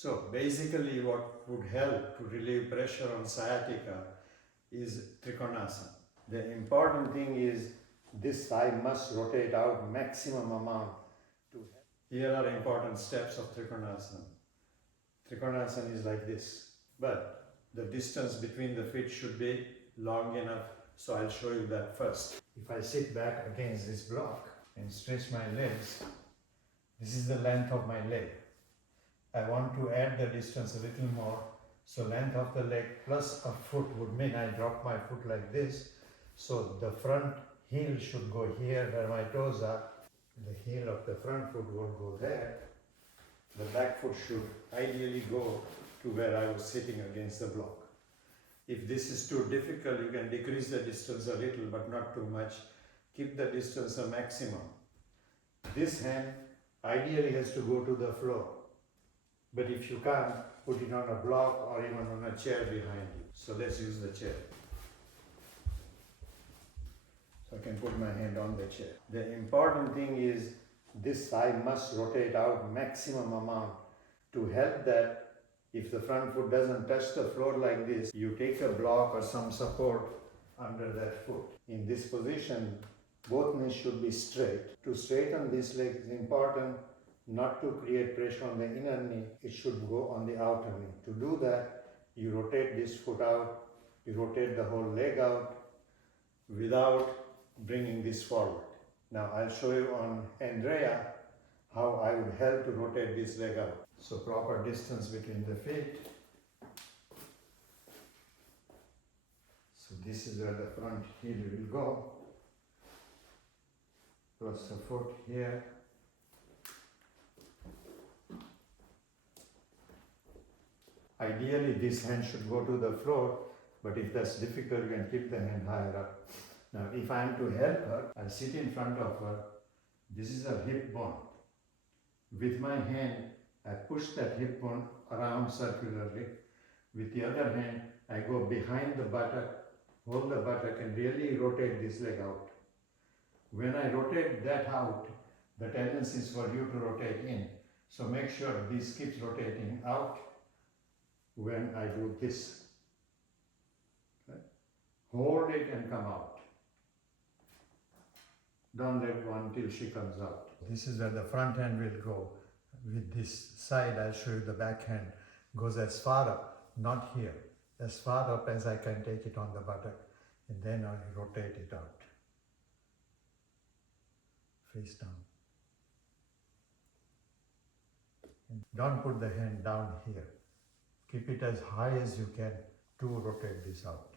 So basically what would help to relieve pressure on sciatica is Trikonasana. The important thing is this thigh must rotate out maximum amount. Here are important steps of Trikonasana. Trikonasana is like this, but the distance between the feet should be long enough, so I'll show you that first. If I sit back against this block and stretch my legs, this is the length of my leg. I want to add the distance a little more, so length of the leg plus a foot would mean I drop my foot like this, so the front heel should go here where my toes are, the heel of the front foot will go there, the back foot should ideally go to where I was sitting against the block. If this is too difficult, you can decrease the distance a little but not too much. Keep the distance a maximum. This hand ideally has to go to the floor. But if you can't, put it on a block or even on a chair behind you. So let's use the chair. So I can put my hand on the chair. The important thing is this thigh must rotate out maximum amount. To help that, if the front foot doesn't touch the floor like this, you take a block or some support under that foot. In this position, both knees should be straight. To straighten this leg is important not to create pressure on the inner knee, it should go on the outer knee. To do that, you rotate this foot out, you rotate the whole leg out without bringing this forward. Now I'll show you on Andrea how I would help to rotate this leg out. So proper distance between the feet. So this is where the front heel will go, plus a foot here. Ideally, this hand should go to the floor, but if that's difficult, you can keep the hand higher up. Now, if I am to help her, I sit in front of her. This is her hip bone. With my hand, I push that hip bone around circularly. With the other hand, I go behind the buttock, hold the buttock and really rotate this leg out. When I rotate that out, the tendency is for you to rotate in. So make sure this keeps rotating out when I do this. Okay? Hold it and come out. Don't let go until she comes out. This is where the front hand will go. With this side, I'll show you the back hand goes as far up, not here, as far up as I can take it on the buttock, and then I rotate it out. Face down. And don't put the hand down here. Keep it as high as you can to rotate this out.